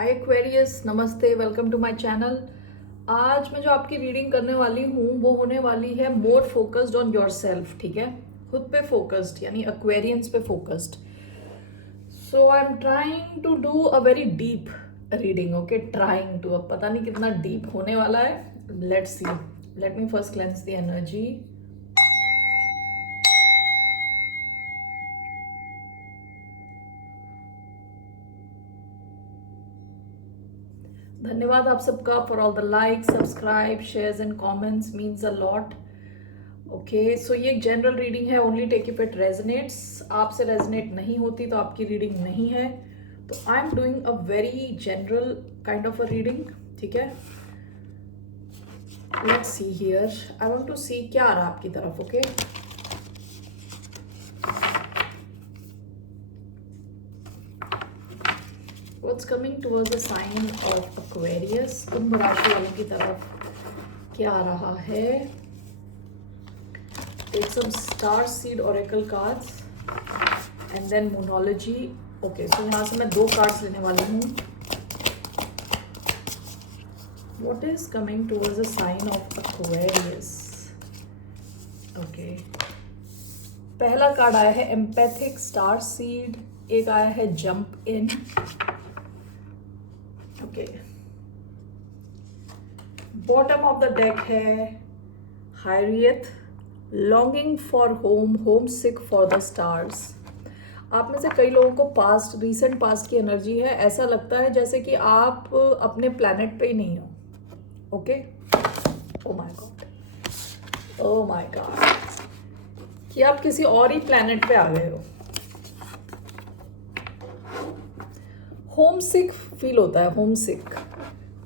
हाय Aquarius, नमस्ते, welcome to my channel. आज मैं जो आपकी रीडिंग करने वाली हूँ वो होने वाली है मोर फोकस्ड ऑन योरसेल्फ। ठीक है, खुद पे फोकस्ड यानी एक्वेरियंस पे focused. So I am trying to do a very deep reading. Okay, trying to, अब पता नहीं कितना डीप होने वाला है। Let's see. Let me first cleanse the energy. धन्यवाद आप सबका for all the like, subscribe, shares and comments, means a lot. Okay, so ये एक जनरल रीडिंग है, only take if it resonates. आपसे रेजनेट नहीं होती तो आपकी रीडिंग नहीं है। तो आई am doing a very general kind of a reading. ठीक है, let's see here. I want to see क्या आ रहा है आपकी तरफ। Okay, what's coming towards the sign of Aquarius. Kumbh राशि वालों की तरफ क्या आ रहा है? Take some star seed oracle cards and then मोनोलॉजी। ओके, सो यहाँ से मैं 2 कार्ड्स लेने वाली हूँ। What is coming towards the sign of Aquarius? Okay. पहला कार्ड आया है एम्पैथिक स्टार सीड, एक आया है jump in. Okay, bottom of the deck है hiraeth, longing for home, home sick for the stars. आप में से कई लोगों को पास्ट, रीसेंट पास्ट की एनर्जी है। ऐसा लगता है जैसे कि आप अपने प्लैनेट पे ही नहीं हो। Okay, oh my God, oh my God, कि आप किसी और ही प्लैनेट पे आ गए हो। होम सिक फील होता है, होम सिक।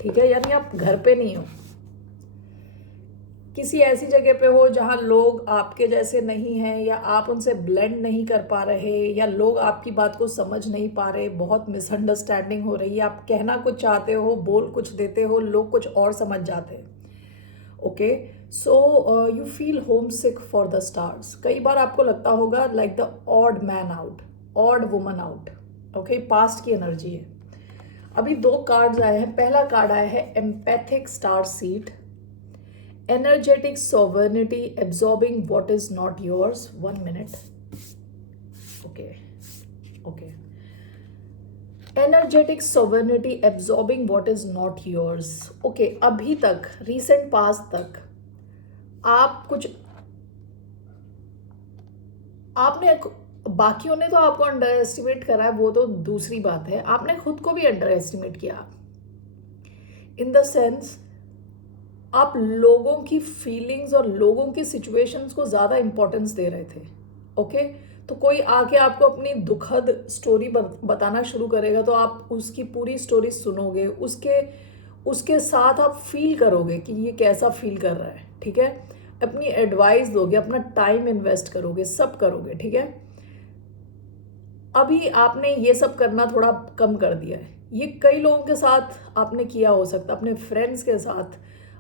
ठीक है, यानी आप घर पे नहीं हो, किसी ऐसी जगह पे हो जहां लोग आपके जैसे नहीं हैं, या आप उनसे ब्लेंड नहीं कर पा रहे, या लोग आपकी बात को समझ नहीं पा रहे, बहुत मिसअंडरस्टैंडिंग हो रही है। आप कहना कुछ चाहते हो, बोल कुछ देते हो, लोग कुछ और समझ जाते हैं। Okay, so you feel home sick for the stars. कई बार आपको लगता होगा like the odd man out, odd woman out. Okay, past की एनर्जी है। अभी 2 कार्ड्स आए हैं। पहला कार्ड आया है empathic star seed, energetic sovereignty, absorbing what is not yours. 1 minute. Okay, okay. Energetic sovereignty, absorbing what is not yours. Okay, अभी तक, recent past तक आप कुछ, आपने, बाकियों ने तो आपको अंडर एस्टिमेट करा है, वो तो दूसरी बात है। आपने खुद को भी अंडर एस्टिमेट किया, इन द सेंस आप लोगों की फीलिंग्स और लोगों की सिचुएशंस को ज़्यादा इंपॉर्टेंस दे रहे थे। ओके, तो कोई आके आपको अपनी दुखद स्टोरी बताना शुरू करेगा तो आप उसकी पूरी स्टोरी सुनोगे, उसके साथ आप फील करोगे कि ये कैसा फील कर रहा है। ठीक है, अपनी एडवाइस दोगे, अपना टाइम इन्वेस्ट करोगे, सब करोगे। ठीक है, अभी आपने ये सब करना थोड़ा कम कर दिया है। ये कई लोगों के साथ आपने किया हो सकता, अपने फ्रेंड्स के साथ,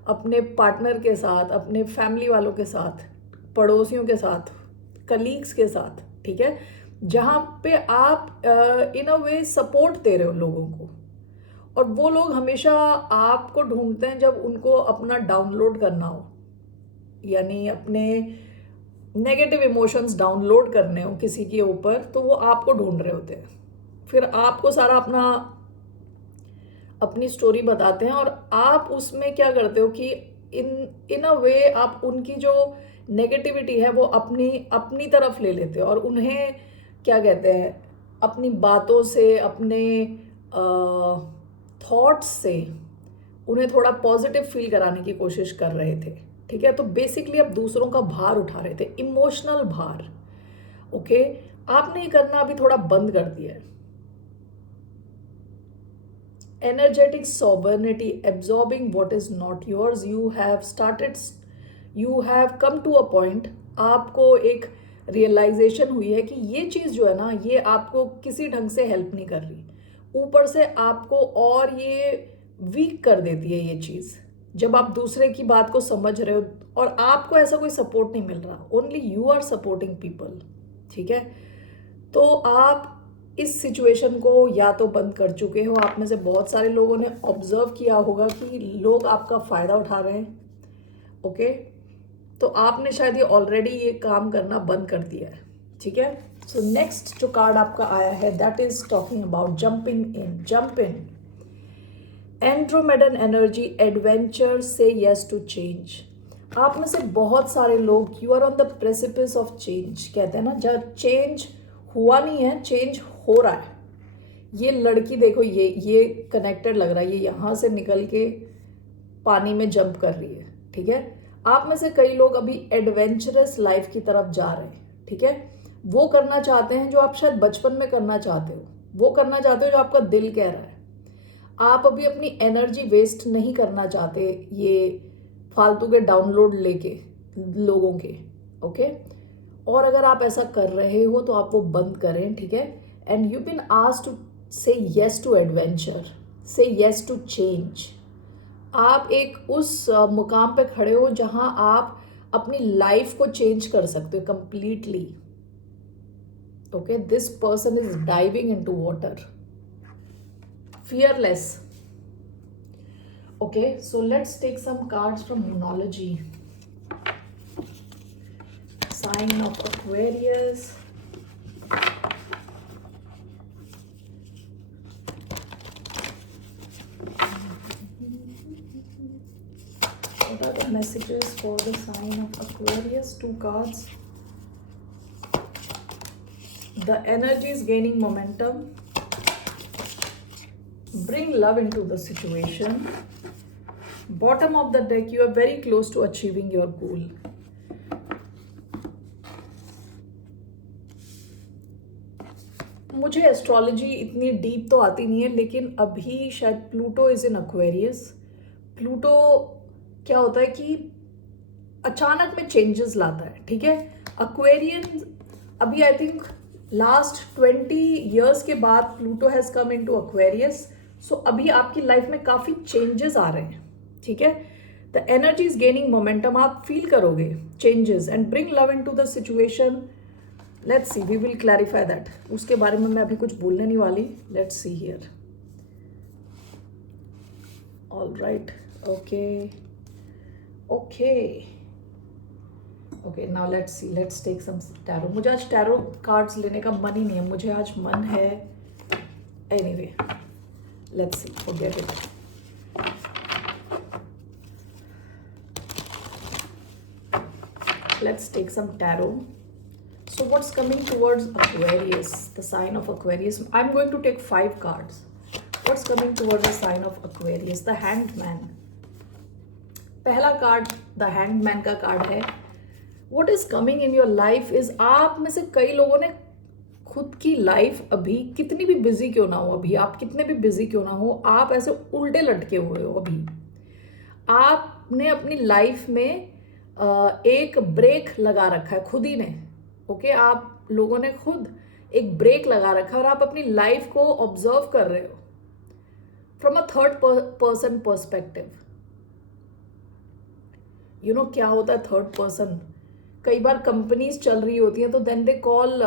अपने पार्टनर के साथ, अपने फैमिली वालों के साथ, पड़ोसियों के साथ, कलीग्स के साथ। ठीक है, जहाँ पे आप इन अ वे सपोर्ट दे रहे हो लोगों को, और वो लोग हमेशा आपको ढूंढते हैं जब उनको अपना डाउनलोड करना हो, यानी अपने नेगेटिव इमोशंस डाउनलोड करने हो किसी के ऊपर, तो वो आपको ढूंढ रहे होते हैं। फिर आपको सारा अपनी स्टोरी बताते हैं, और आप उसमें क्या करते हो कि इन अ वे आप उनकी जो नेगेटिविटी है वो अपनी तरफ ले लेते हो, और उन्हें क्या कहते हैं, अपनी बातों से, अपने थॉट्स से उन्हें थोड़ा पॉजिटिव फील कराने की कोशिश कर रहे थे। ठीक है, तो बेसिकली आप दूसरों का भार उठा रहे थे, इमोशनल भार। ओके, आपने ये करना अभी थोड़ा बंद कर दिया है। Energetic sovereignty, absorbing what is not yours. You have come to a point, आपको एक रियलाइजेशन हुई है कि ये चीज़ जो है ना, ये आपको किसी ढंग से हेल्प नहीं कर रही, ऊपर से आपको और ये वीक कर देती है ये चीज़। जब आप दूसरे की बात को समझ रहे हो और आपको ऐसा कोई सपोर्ट नहीं मिल रहा, only you are supporting people. ठीक है, तो आप इस सिचुएशन को या तो बंद कर चुके हो। आप में से बहुत सारे लोगों ने ऑब्जर्व किया होगा कि लोग आपका फ़ायदा उठा रहे हैं। ओके, तो आपने शायद ये ऑलरेडी ये काम करना बंद कर दिया है। ठीक है, सो नेक्स्ट जो कार्ड आपका आया है that is talking about jumping in. Jump in, Andromedan energy, adventure, say yes to change. आप में से बहुत सारे लोग you are on the precipice of change. कहते हैं ना, जब चेंज हुआ नहीं है, चेंज हो रहा है। ये लड़की देखो, ये कनेक्टेड लग रहा है, ये यहाँ से निकल के पानी में जंप कर रही है। ठीक है, आप में से कई लोग अभी एडवेंचरस लाइफ की तरफ जा रहे हैं। ठीक है, वो करना चाहते हैं जो आप शायद बचपन में करना चाहते हो, वो करना चाहते हो जो आपका दिल कह रहा है। आप अभी अपनी एनर्जी वेस्ट नहीं करना चाहते ये फालतू के डाउनलोड लेके लोगों के। ओके, और अगर आप ऐसा कर रहे हो तो आप वो बंद करें। ठीक है, and you been asked to say yes to adventure, say yes to change. आप एक उस मुकाम पे खड़े हो जहां आप अपनी लाइफ को चेंज कर सकते हो completely. Okay, this person is diving into water, fearless. Okay, so let's take some cards from Moonology. Sign of Aquarius. What are the messages for the sign of Aquarius? Two cards. The energy is gaining momentum. Bring love into the situation. Bottom of the deck, you are very close to achieving your goal. मुझे astrology इतनी deep तो आती नहीं है, लेकिन अभी शायद Pluto is in Aquarius. Pluto क्या होता है कि अचानक में चेंजेस लाता है। ठीक है, एक्वेरियन अभी आई थिंक लास्ट 20 years के बाद Pluto has come into Aquarius. So अभी आपकी लाइफ में काफ़ी चेंजेस आ रहे हैं। ठीक है, the energy is gaining momentum, आप फील करोगे changes. And bring love into the situation. Let's see, we will clarify that. उसके बारे में मैं अभी कुछ बोलने नहीं वाली। Let's see here. All right, okay okay okay, now let's see, let's take some tarot. मुझे आज टैरो कार्ड्स लेने का मन ही नहीं है, मुझे आज मन है anyway. Let's see, forget it. Let's take some tarot. So what's coming towards Aquarius, the sign of Aquarius? I'm going to take 5 cards. What's coming towards the sign of Aquarius? The Hanged Man. पहला card the hanged man का card है। What is coming in your life is, आप में से कई लोगों ने खुद की लाइफ अभी कितनी भी बिजी क्यों ना हो, अभी आप कितने भी बिजी क्यों ना हो, आप ऐसे उल्टे लटके हुए हो। अभी आपने अपनी लाइफ में एक ब्रेक लगा रखा है खुद ही ने। ओके, आप लोगों ने खुद एक ब्रेक लगा रखा है और आप अपनी लाइफ को ऑब्जर्व कर रहे हो from a third person perspective. You know क्या होता है थर्ड पर्सन? कई बार कंपनीज चल रही होती हैं तो देन दे कॉल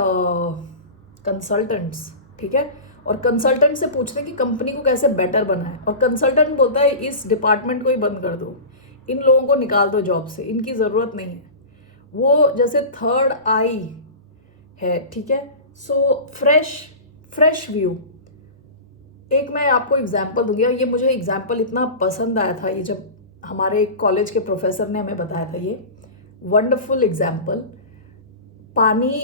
कंसल्टेंट्स। ठीक है, और कंसल्टेंट से पूछते हैं कि कंपनी को कैसे बेटर बनाए, और कंसल्टेंट बोलता है इस डिपार्टमेंट को ही बंद कर दो, इन लोगों को निकाल दो जॉब से, इनकी ज़रूरत नहीं है। वो जैसे थर्ड आई है। ठीक है, सो फ्रेश व्यू। एक मैं आपको एग्जाम्पल दूंगी, और ये मुझे एग्जाम्पल इतना पसंद आया था, ये जब हमारे कॉलेज के प्रोफेसर ने हमें बताया था ये वंडरफुल एग्जाम्पल। पानी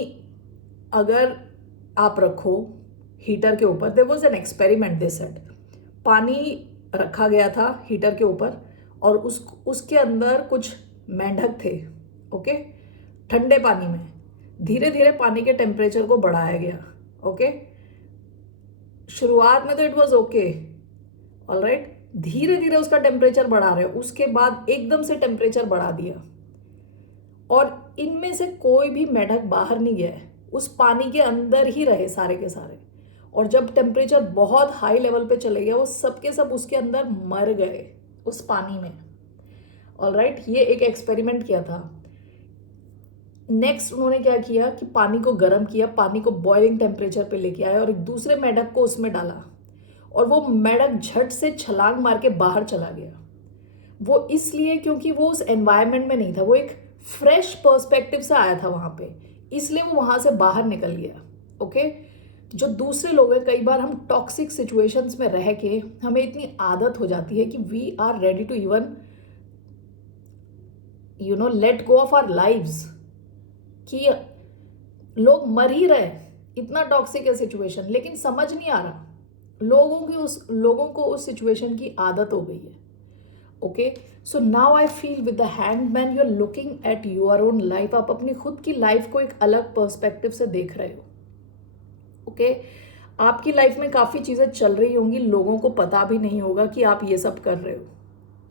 अगर आप रखो हीटर के ऊपर, there was an experiment, they said पानी रखा गया था हीटर के ऊपर और उसके अंदर कुछ मेंढक थे। ओके, ठंडे पानी में धीरे धीरे पानी के टेम्परेचर को बढ़ाया गया। ओके, शुरुआत में तो इट वाज ओके, ऑलराइट, धीरे धीरे उसका टेम्परेचर बढ़ा रहे हो, उसके बाद एकदम से टेम्परेचर बढ़ा दिया और इनमें से कोई भी मेंढक बाहर नहीं गया है, उस पानी के अंदर ही रहे सारे के सारे। और जब टेम्परेचर बहुत हाई लेवल पे चले गया, वो सब के सब उसके अंदर मर गए उस पानी में। ऑलराइट, ये एक एक्सपेरिमेंट किया था। नेक्स्ट उन्होंने क्या किया कि पानी को गर्म किया, पानी को बॉइलिंग टेम्परेचर पे लेके आया और एक दूसरे मेढक को उसमें डाला और वो मेढक झट से छलांग मार के बाहर चला गया। वो इसलिए क्योंकि वो उस एनवायरनमेंट में नहीं था, वो एक फ्रेश पर्सपेक्टिव से आया था वहां पे, इसलिए वो वहां से बाहर निकल गया। ओके, जो दूसरे लोग हैं, कई बार हम टॉक्सिक सिचुएशंस में रह के हमें इतनी आदत हो जाती है कि we are ready to even let go of our lives, कि लोग मर ही रहे, इतना टॉक्सिक है सिचुएशन, लेकिन समझ नहीं आ रहा, लोगों को उस सिचुएशन की आदत हो गई है। Okay, so now I feel with the hangman you are looking at your own life. आप अपनी खुद की लाइफ को एक अलग पर्सपेक्टिव से देख रहे हो। ओके, आपकी लाइफ में काफ़ी चीज़ें चल रही होंगी, लोगों को पता भी नहीं होगा कि आप ये सब कर रहे हो।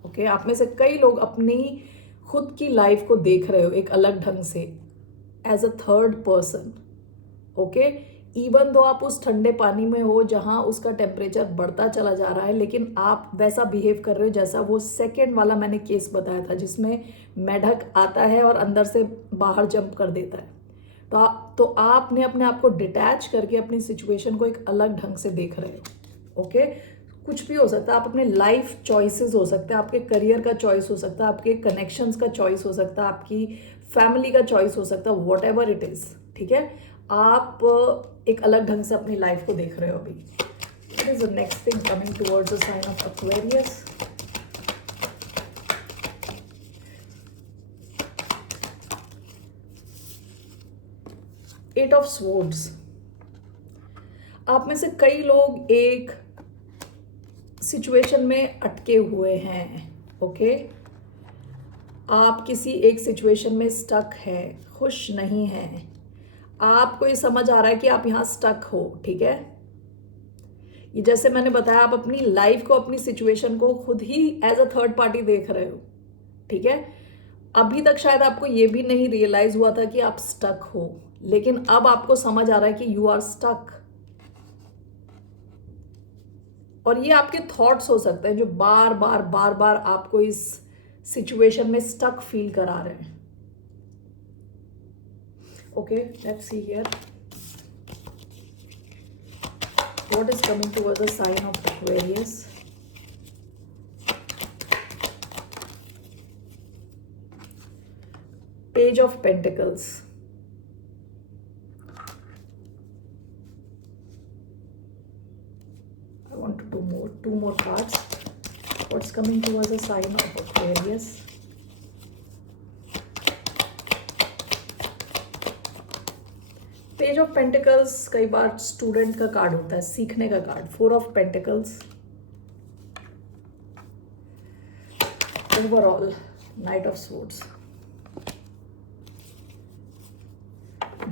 ओके, आप में से कई लोग अपनी खुद की लाइफ को देख रहे हो एक अलग ढंग से, as a third person. Okay, even though आप उस ठंडे पानी में हो जहां उसका टेम्परेचर बढ़ता चला जा रहा है, लेकिन आप वैसा बिहेव कर रहे हो जैसा वो सेकेंड वाला मैंने केस बताया था, जिसमें मेढक आता है और अंदर से बाहर जंप कर देता है। तो आपने अपने आप को डिटैच करके अपनी सिचुएशन को एक अलग ढंग से देख रहे हो। ओके, कुछ भी हो सकता है, आप अपने लाइफ चॉइसेस हो सकते हैं, आपके करियर का चॉइस हो सकता है, आपके कनेक्शंस का चॉइस हो सकता है, आपकी फैमिली का चॉइस हो सकता है, वॉट एवर इट इज। ठीक है, आप एक अलग ढंग से अपनी लाइफ को देख रहे हो अभी। It is the next thing coming towards the sign of Aquarius. Eight of swords. आप में से कई लोग एक सिचुएशन में अटके हुए हैं। ओके, आप किसी एक सिचुएशन में स्टक है, खुश नहीं है, आपको ये समझ आ रहा है कि आप यहाँ स्टक हो। ठीक है, ये जैसे मैंने बताया, आप अपनी लाइफ को, अपनी सिचुएशन को खुद ही एज अ थर्ड पार्टी देख रहे हो। ठीक है, अभी तक शायद आपको ये भी नहीं रियलाइज हुआ था कि आप स्टक हो, लेकिन अब आपको समझ आ रहा है कि यू आर स्टक। और ये आपके थॉट्स हो सकते हैं जो बार बार बार बार आपको इस सिचुएशन में स्टक फील करा रहे हैं। Okay, let's see here what is coming towards the sign of Aquarius. Page of pentacles. I want to do two more cards. What's coming towards the sign of Aquarius? Page of pentacles कई बार student का card होता है, सीखने का card. Four of pentacles. Overall night of swords.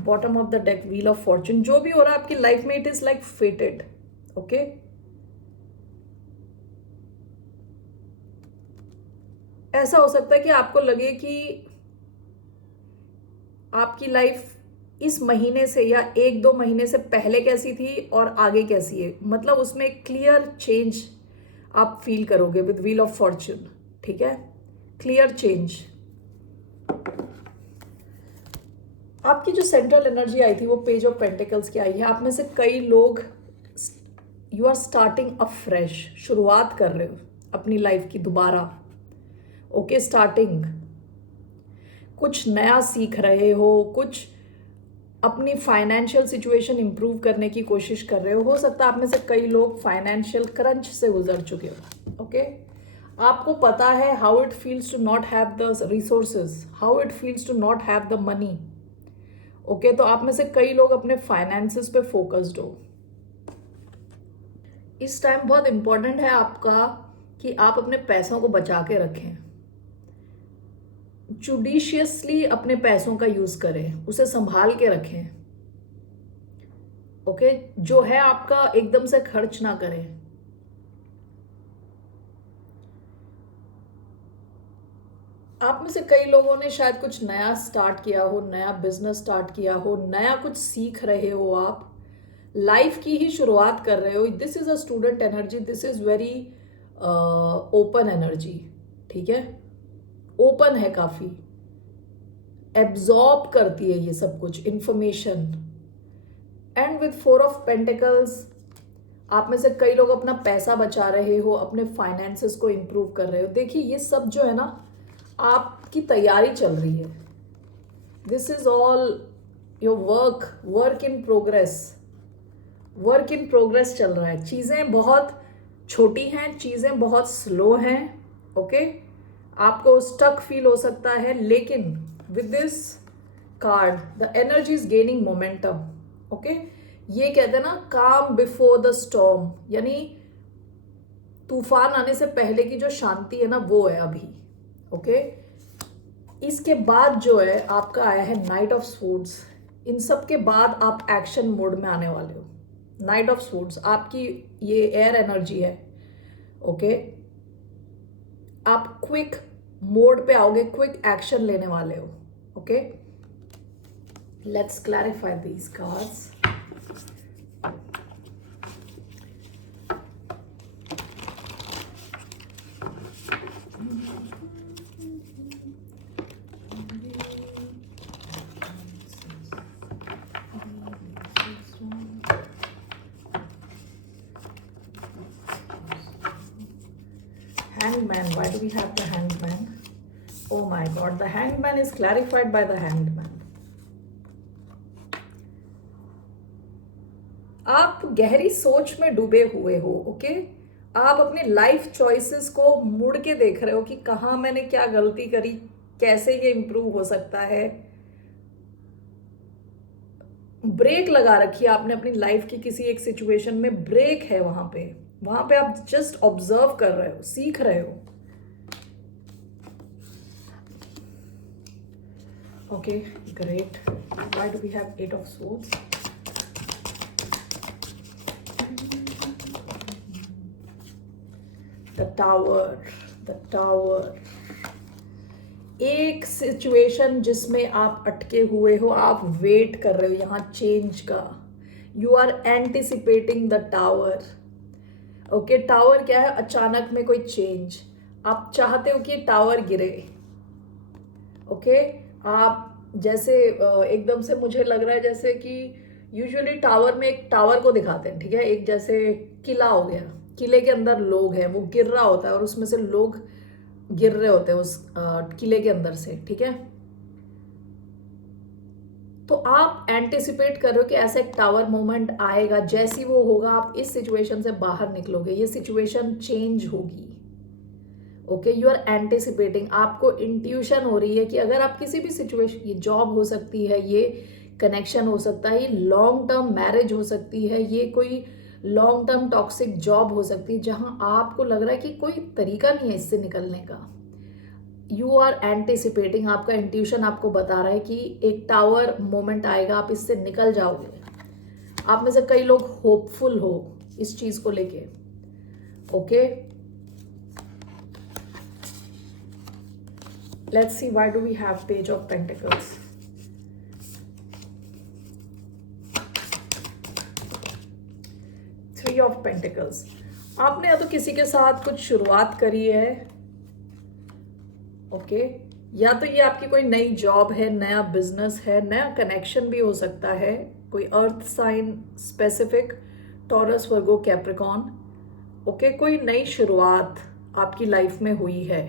Bottom of the deck wheel of Fortune. जो भी हो रहा है आपकी लाइफ में, इट इज लाइक फेटेड। ओके, ऐसा हो सकता है कि आपको लगे कि आपकी लाइफ इस महीने से या एक दो महीने से पहले कैसी थी और आगे कैसी है, मतलब उसमें एक क्लियर चेंज आप फील करोगे विद व्हील ऑफ फॉर्चून। ठीक है, क्लियर चेंज। आपकी जो सेंट्रल एनर्जी आई थी वो पेज ऑफ पेंटिकल्स की आई है। आप में से कई लोग you are starting a fresh, शुरुआत कर रहे हो अपनी लाइफ की दोबारा। ओके, स्टार्टिंग, कुछ नया सीख रहे हो, कुछ अपनी फाइनेंशियल सिचुएशन इंप्रूव करने की कोशिश कर रहे हो सकता है आप में से कई लोग फाइनेंशियल क्रंच से गुजर चुके हो। ओके, आपको पता है how it feels to not have the resources, how it feels to not have the money. Okay, तो आप में से कई लोग अपने फाइनेंसेस पे फोकस्ड हो। इस टाइम बहुत इंपॉर्टेंट है आपका कि आप अपने पैसों को बचा के रखें, जुडिशियसली अपने पैसों का यूज करें, उसे संभाल के रखें। ओके, जो है आपका एकदम से खर्च ना करें। आप में से कई लोगों ने शायद कुछ नया स्टार्ट किया हो, नया बिजनेस स्टार्ट किया हो, नया कुछ सीख रहे हो, आप लाइफ की ही शुरुआत कर रहे हो। This is a student energy, this is very open energy. ठीक है, ओपन है काफी, एब्जॉर्ब करती है ये सब कुछ information. And with 4 of pentacles, आप में से कई लोग अपना पैसा बचा रहे हो, अपने फाइनेंसेस को इम्प्रूव कर रहे हो। देखिए ये सब जो है ना, आपकी तैयारी चल रही है। This is all your work in progress. Work in progress चल रहा है। चीज़ें बहुत छोटी हैं, चीज़ें बहुत स्लो हैं। ओके, आपको स्टक फील हो सकता है, लेकिन with this card the energy is gaining momentum. Okay, ये कहते हैं ना काम बिफोर द स्टॉर्म, यानी तूफान आने से पहले की जो शांति है ना, वो है अभी। ओके, इसके बाद जो है आपका आया है नाइट ऑफ स्वॉर्ड्स। इन सब के बाद आप एक्शन मोड में आने वाले हो। नाइट ऑफ स्वॉर्ड्स आपकी ये एयर एनर्जी है। ओके, आप क्विक मोड पे आओगे, क्विक एक्शन लेने वाले हो। Okay, let's clarify these cards. Hangman, why do we have the hangman? Oh my god, the hangman is clarified by the hanged man. आप गहरी सोच में डूबे हुए हो। ओके, आप अपनी लाइफ चॉइसेस को मुड़ के देख रहे हो कि कहाँ मैंने क्या गलती करी, कैसे ये इम्प्रूव हो सकता है। ब्रेक लगा रखी है आपने अपनी लाइफ की किसी एक सिचुएशन में, ब्रेक है वहां पे आप जस्ट ऑब्जर्व कर रहे हो, सीख रहे हो। Okay, great. Why do we have 8 of swords? The tower. एक सिचुएशन जिसमें आप अटके हुए हो, आप वेट कर रहे हो यहाँ चेंज का। You are anticipating the tower. Okay, tower क्या है? अचानक में कोई चेंज। आप चाहते हो कि टावर गिरे। ओके, आप जैसे एकदम से मुझे लग रहा है जैसे कि यूजुअली टावर में एक टावर को दिखाते हैं, ठीक है, एक जैसे किला हो गया, किले के अंदर लोग हैं, वो गिर रहा होता है और उसमें से लोग गिर रहे होते हैं उस किले के अंदर से, ठीक है। तो आप एंटिसिपेट कर रहे हो कि ऐसा एक टावर मोमेंट आएगा, जैसी वो होगा आप इस सिचुएशन से बाहर निकलोगे, ये सिचुएशन चेंज होगी। ओके, यू आर एंटिसिपेटिंग, आपको इंट्यूशन हो रही है कि अगर आप किसी भी सिचुएशन, ये जॉब हो सकती है, ये कनेक्शन हो सकता है, ये लॉन्ग टर्म मैरिज हो सकती है, ये कोई लॉन्ग टर्म टॉक्सिक जॉब हो सकती है जहां आपको लग रहा है कि कोई तरीका नहीं है इससे निकलने का। यू आर एंटिसिपेटिंग, आपका इंट्यूशन आपको बता रहा है कि एक टावर मोमेंट आएगा, आप इससे निकल जाओगे। आप में से कई लोग होपफुल हो इस चीज को लेके। Okay, let's see why do we have page of pentacles. Three of pentacles. आपने या तो किसी के साथ कुछ शुरुआत करी है, ओके, या तो ये आपकी कोई नई जॉब है, नया बिजनेस है, नया कनेक्शन भी हो सकता है, कोई अर्थ साइन स्पेसिफिक, टॉरस, वर्गो, कैप्रिकॉन। ओके, कोई नई शुरुआत आपकी लाइफ में हुई है,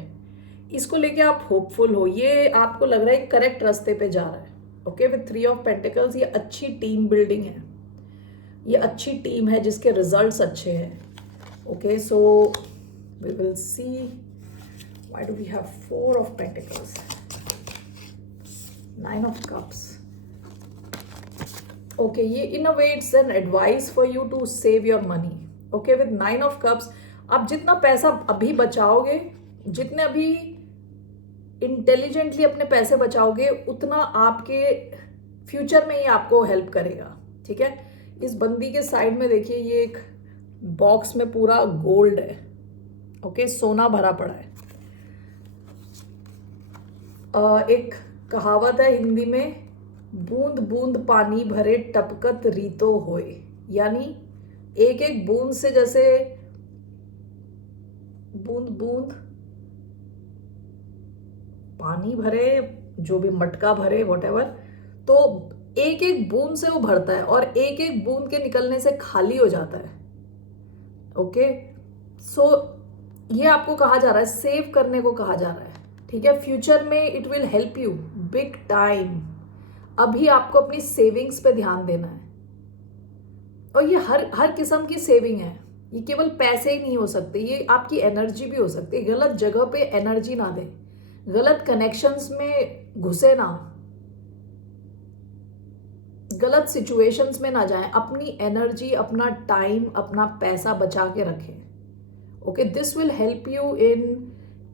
इसको लेके आप होपफुल हो, ये आपको लग रहा है करेक्ट रास्ते पे जा रहा है। ओके, विथ 3 ऑफ पेंटिकल्स, ये अच्छी टीम बिल्डिंग है, ये अच्छी टीम है जिसके रिजल्ट्स अच्छे हैं। Okay, so we will see why do we have 4 of pentacles, 9 of cups. Okay, ये in a way it's an advice for you to save your money. Okay, with 9 of cups, आप जितना पैसा अभी बचाओगे, जितने अभी intelligently अपने पैसे बचाओगे, उतना आपके फ्यूचर में ही आपको हेल्प करेगा, ठीक है। इस बंदी के साइड में देखिए, ये एक बॉक्स में पूरा गोल्ड है। ओके, सोना भरा पड़ा है। एक कहावत है हिंदी में, बूंद बूंद पानी भरे टपकत रीतो होए, यानी एक एक बूंद से, जैसे बूंद बूंद पानी भरे जो भी मटका भरे whatever, तो एक एक बूंद से वो भरता है और एक एक बूंद के निकलने से खाली हो जाता है। ओके, सो ये आपको कहा जा रहा है, सेव करने को कहा जा रहा है। ठीक है, फ्यूचर में it will help you big time. अभी आपको अपनी सेविंग्स पे ध्यान देना है, और ये हर किस्म की सेविंग है। ये केवल पैसे ही नहीं हो सकते, ये आपकी एनर्जी भी हो सकती है। गलत जगह पे एनर्जी ना दें, गलत कनेक्शंस में घुसे ना, गलत सिचुएशंस में ना जाएं। अपनी एनर्जी, अपना टाइम, अपना पैसा बचा के रखें। Okay, this will help you in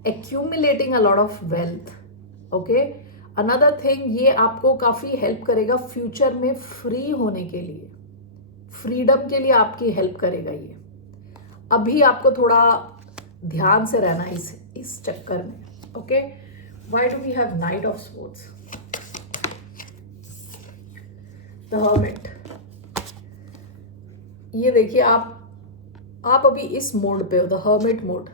accumulating a lot of wealth. Okay, another thing, ये आपको काफ़ी हेल्प करेगा फ्यूचर में फ्री होने के लिए, फ्रीडम के लिए आपकी हेल्प करेगा ये। अभी आपको थोड़ा ध्यान से रहना इस चक्कर में। Okay, why do we have knight of swords, the hermit. ये देखिए, आप अभी इस मोड पे हो, the hermit mode.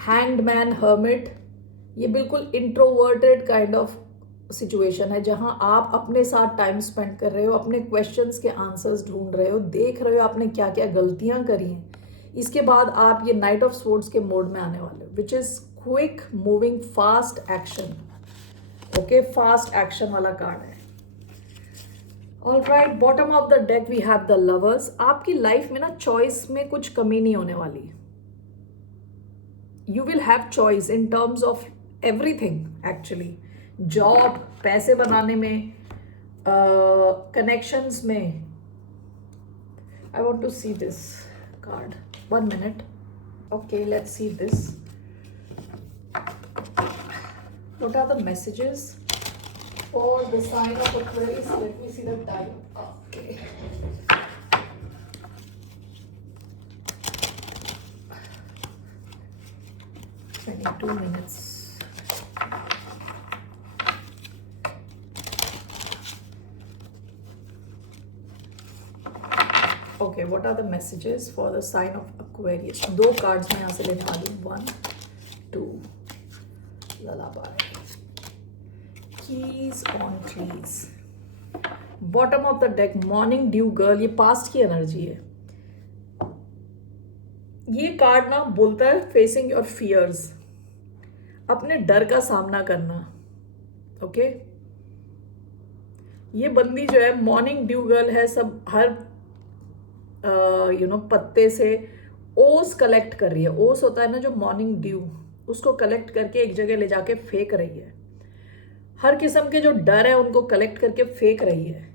Hanged man, hermit, ये बिल्कुल इंट्रोवर्टेड काइंड ऑफ सिचुएशन है, जहां आप अपने साथ टाइम स्पेंड कर रहे हो, अपने क्वेश्चंस के आंसर्स ढूंढ रहे हो, देख रहे हो आपने क्या क्या गलतियां करी हैं। इसके बाद आप ये नाइट ऑफ स्वॉर्ड्स के मोड में आने वाले हो, which is quick moving fast action. Okay, fast action वाला कार्ड है। Alright, bottom of the deck we have the lovers. आपकी लाइफ में ना चॉइस में कुछ कमी नहीं होने वाली। You will have choice in terms of everything actually, job, पैसे बनाने में, कनेक्शंस में। I want to see this card. 1 minute. Okay, let's see this. What are the messages for the sign of Aquarius? Let me see the time. Okay. 22 minutes. Okay, what are the messages for the sign of Aquarius? 2 cards मैं यहाँ से लेने वाली हूँ। 1, 2, lullaby, keys on trees, bottom of the deck, morning dew girl। ये past की energy है। ये कार्ड ना बोलता है फेसिंग योर फियर्स, अपने डर का सामना करना। ओके, ये बंदी जो है मॉर्निंग ड्यू गर्ल है, सब हर पत्ते से ओस कलेक्ट कर रही है। ओस होता है ना जो मॉर्निंग ड्यू, उसको कलेक्ट करके एक जगह ले जाके फेंक रही है। हर किस्म के जो डर है उनको कलेक्ट करके फेंक रही है।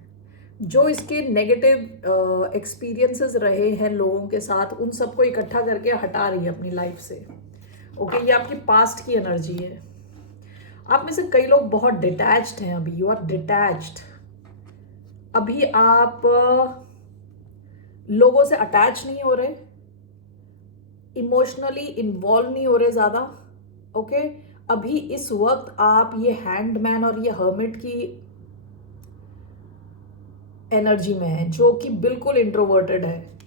जो इसके नेगेटिव एक्सपीरियंसेस रहे हैं लोगों के साथ, उन सबको इकट्ठा करके हटा रही है अपनी लाइफ से। ओके, ये आपकी पास्ट की एनर्जी है। आप में से कई लोग बहुत डिटैच्ड हैं अभी, यू आर डिटैच्ड। अभी आप लोगों से अटैच नहीं हो रहे, इमोशनली इन्वॉल्व नहीं हो रहे ज़्यादा। ओके, अभी इस वक्त आप ये हैंडमैन और ये हर्मिट की एनर्जी में है, जो कि बिल्कुल इंट्रोवर्टेड है।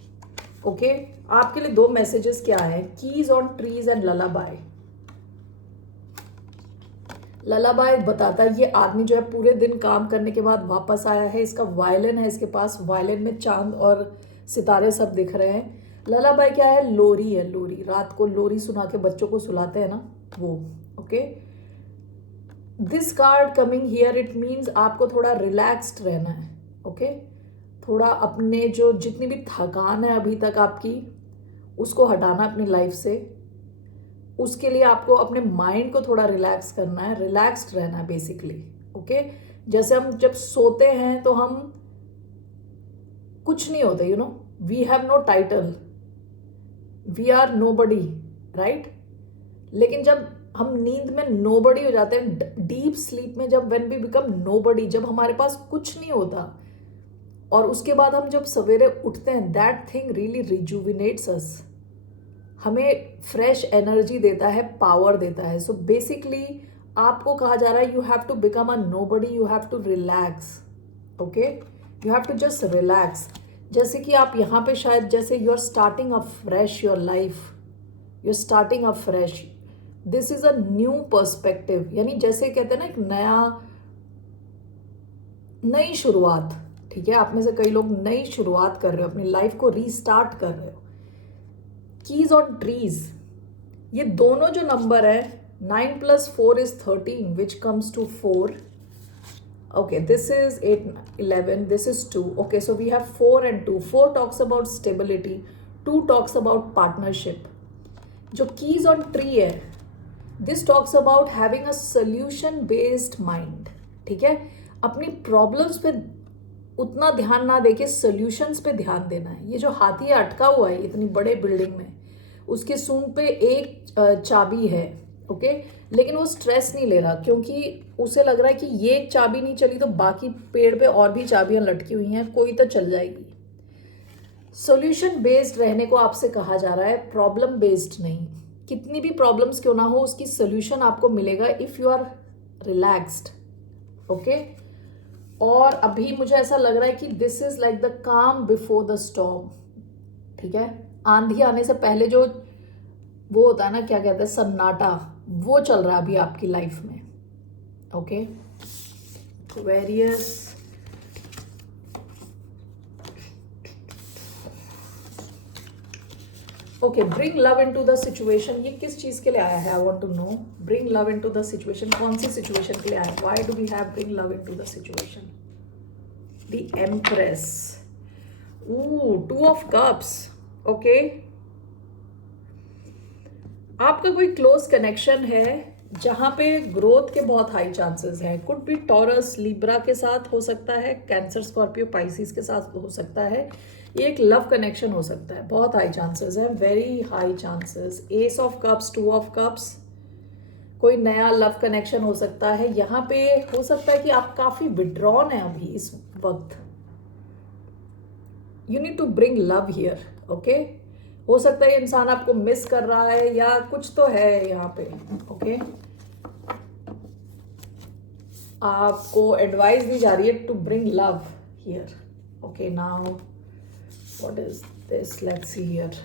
ओके, आपके लिए 2 मैसेजेस क्या है? Keys on trees and lullaby. Lullaby बताता है ये आदमी जो है पूरे दिन काम करने के बाद वापस आया है। इसका वायलिन है इसके पास, वायलिन में चांद और सितारे सब दिख रहे हैं। ललाबाई क्या है? लोरी है। लोरी, रात को लोरी सुना के बच्चों को सुलाते हैं ना, वो। Okay, this card coming here, it means आपको थोड़ा रिलैक्स्ड रहना है। ओके, थोड़ा अपने जो जितनी भी थकान है अभी तक आपकी, उसको हटाना अपनी लाइफ से। उसके लिए आपको अपने माइंड को थोड़ा रिलैक्स करना है, रिलैक्स्ड रहना है बेसिकली। ओके, जैसे हम जब सोते हैं तो हम कुछ नहीं होते, you know, we have no title, we are nobody, right. लेकिन जब हम नींद में नोबडी हो जाते हैं, डीप स्लीप में जब व्हेन वी बिकम नोबडी, जब हमारे पास कुछ नहीं होता और उसके बाद हम जब सवेरे उठते हैं, दैट थिंग रियली रिजुविनेट्स अस, हमें फ्रेश एनर्जी देता है, पावर देता है। सो बेसिकली आपको कहा जा रहा है you have to become a nobody, you have to relax. Okay, you have to just relax. जैसे कि आप यहाँ पे शायद जैसे you are starting a fresh your life, you are starting a fresh, this is a new perspective, यानी जैसे कहते हैं ना एक नई शुरुआत। ठीक है, आप में से कई लोग नई शुरुआत कर रहे हो, अपनी लाइफ को रीस्टार्ट कर रहे हो। कीज ऑन ट्रीज, ये दोनों जो नंबर है 9 + 4 = 13 which comes to 4. Okay, this is 8, 11, this is 2. Okay, so we have 4 and 2. 4 talks about stability, 2 talks about partnership. जो keys on tree है, this talks about having a solution based mind. ठीक है, अपनी problems पे उतना ध्यान ना देके सॉल्यूशंस पे ध्यान देना है। ये जो हाथी अटका हुआ है इतनी बड़े बिल्डिंग में, उसके सूंड पे एक चाबी है, ओके, लेकिन वो स्ट्रेस नहीं ले रहा क्योंकि उसे लग रहा है कि ये एक चाबी नहीं चली तो बाकी पेड़ पे और भी चाबियां लटकी हुई हैं, कोई तो चल जाएगी। सॉल्यूशन बेस्ड रहने को आपसे कहा जा रहा है, प्रॉब्लम बेस्ड नहीं। कितनी भी प्रॉब्लम्स क्यों ना हो, उसकी सॉल्यूशन आपको मिलेगा if you are relaxed, okay. और अभी मुझे ऐसा लग रहा है कि this is like the calm before the storm. ठीक है, आंधी आने से पहले जो वो होता है ना, क्या कहते हैं, सन्नाटा, वो चल रहा है अभी आपकी लाइफ में, okay. Aquarius, okay, bring love into the situation. ये किस चीज के लिए आया है? I want to know. Bring love into the situation, कौन सी सिचुएशन के लिए आया है? Why do we have bring love into the situation? The empress, 2 of cups, okay. आपका कोई क्लोज कनेक्शन है जहां पे ग्रोथ के बहुत हाई चांसेस हैं। कुड बी टॉरस, लिब्रा के साथ हो सकता है, कैंसर, स्कॉर्पियो, पाइसिस के साथ हो सकता है। ये एक लव कनेक्शन हो सकता है, बहुत हाई चांसेस है, very high chances. S of cups, 2 of cups, कोई नया लव कनेक्शन हो सकता है। यहाँ पे हो सकता है कि आप काफी विड्रॉन है अभी इस वक्त। You need to bring love here, okay. हो सकता है इंसान आपको मिस कर रहा है या कुछ तो है यहाँ पे, ओके। आपको एडवाइस दी जा रही है to bring love here, okay. Now what is this, let's see here.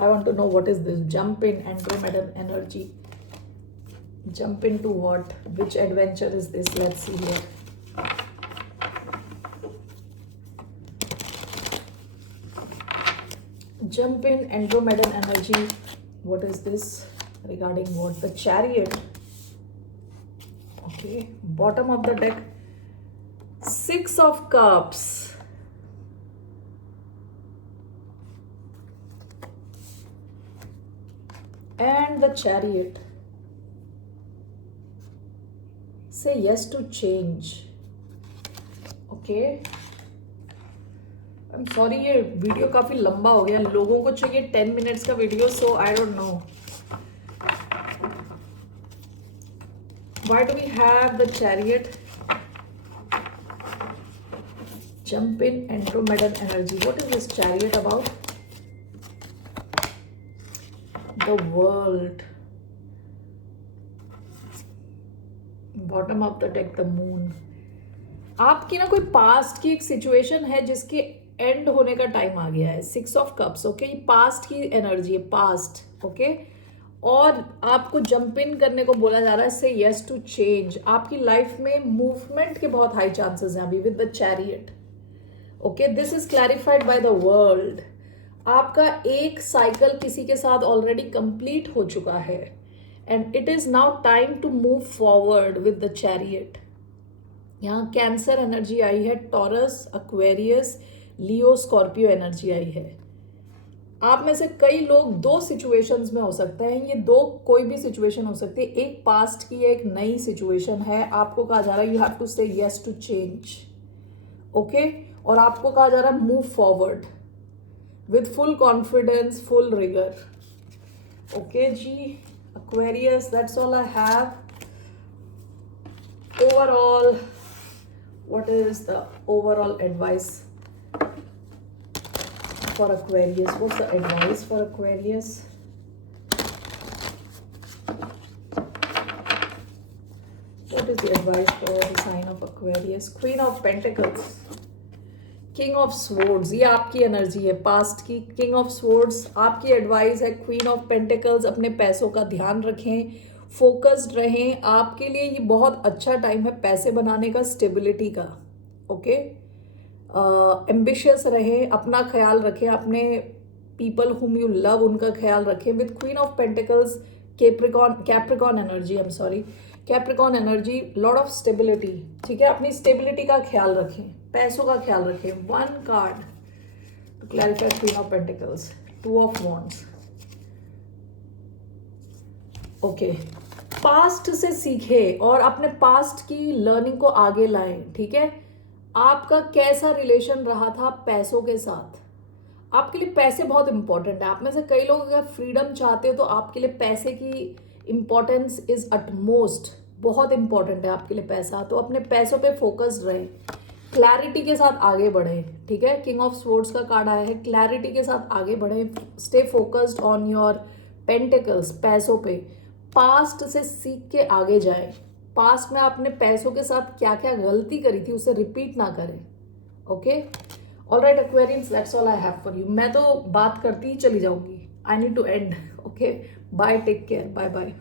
I want to know what is this. Jump in Andromedan energy, jump in to what, which adventure is this, let's see here. Jump in Andromedan energy. What is this? Regarding what? The Chariot. Okay. Bottom of the deck, 6 of Cups. And the Chariot. Say yes to change. Okay. I am sorry, ये video काफ़ी लंबा हो गया, लोगों को चाहिए 10 minutes का वीडियो, so I don't know why do we have the chariot. Jump in Andromedan energy, what is this chariot about? The world, bottom of the deck, the moon. आपकी ना कोई पास्ट की एक सिचुएशन है जिसके एंड होने का टाइम आ गया है। 6 ऑफ कप्स, ओके, ये पास्ट की एनर्जी है, पास्ट, ओके। और आपको जंप इन करने को बोला जा रहा है, से यस टू चेंज। आपकी लाइफ में मूवमेंट के बहुत हाई चांसेस हैं अभी with the chariot, okay. This is clarified by the world. आपका एक साइकिल किसी के साथ ऑलरेडी कंप्लीट हो चुका है and it is now time to move forward with the chariot. यहाँ कैंसर एनर्जी आई है, Taurus, Aquarius, Leo, Scorpio energy आई है। आप में से कई लोग 2 सिचुएशंस में हो सकते हैं। ये 2 कोई भी सिचुएशन हो सकती है, एक पास्ट की, एक नई सिचुएशन है। आपको कहा जा रहा है you have to say yes to change, okay. और आपको कहा जा रहा है move forward with full confidence, full rigour, okay जी। Aquarius, that's all I have. Overall, what is the overall advice for Aquarius? What's the advice for Aquarius? What is the advice for the sign of Aquarius? Queen of Pentacles. King of swords, ये आपकी energy है past की। King of swords आपकी advice है। Queen of pentacles, अपने पैसों का ध्यान रखें, फोकस्ड रहें। आपके लिए ये बहुत अच्छा टाइम है पैसे बनाने का, स्टेबिलिटी का। ओके, एम्बिशियस रहें, अपना ख्याल रखें, अपने पीपल हुम यू लव उनका ख्याल रखें। With queen of pentacles, Capricorn energy, I am sorry, Capricorn energy, lot of stability. ठीक है, अपनी स्टेबिलिटी का ख्याल रखें, पैसों का ख्याल रखें। One card to clarify queen of pentacles, two of wands. Okay, past से सीखे और अपने पास्ट की लर्निंग को आगे लाएं। ठीक है, आपका कैसा रिलेशन रहा था पैसों के साथ? आपके लिए पैसे बहुत इंपॉर्टेंट है। आप में से कई लोग अगर फ्रीडम चाहते हो तो आपके लिए पैसे की इंपॉर्टेंस इज अटमोस्ट, बहुत इंपॉर्टेंट है आपके लिए पैसा। तो अपने पैसों पे फोकस्ड रहें, क्लैरिटी के साथ आगे बढ़ें। ठीक है, किंग ऑफ स्वॉर्ड्स का कार्ड आया है, क्लैरिटी के साथ आगे बढ़ें, stay focused on your pentacles, पैसों पे। पास्ट से सीख के आगे जाएं। पास्ट में आपने पैसों के साथ क्या क्या गलती करी थी उसे रिपीट ना करें। Okay, alright Aquarians, that's all I have for you. मैं तो बात करती ही चली जाऊंगी, I need to end. Okay, bye, take care, bye bye.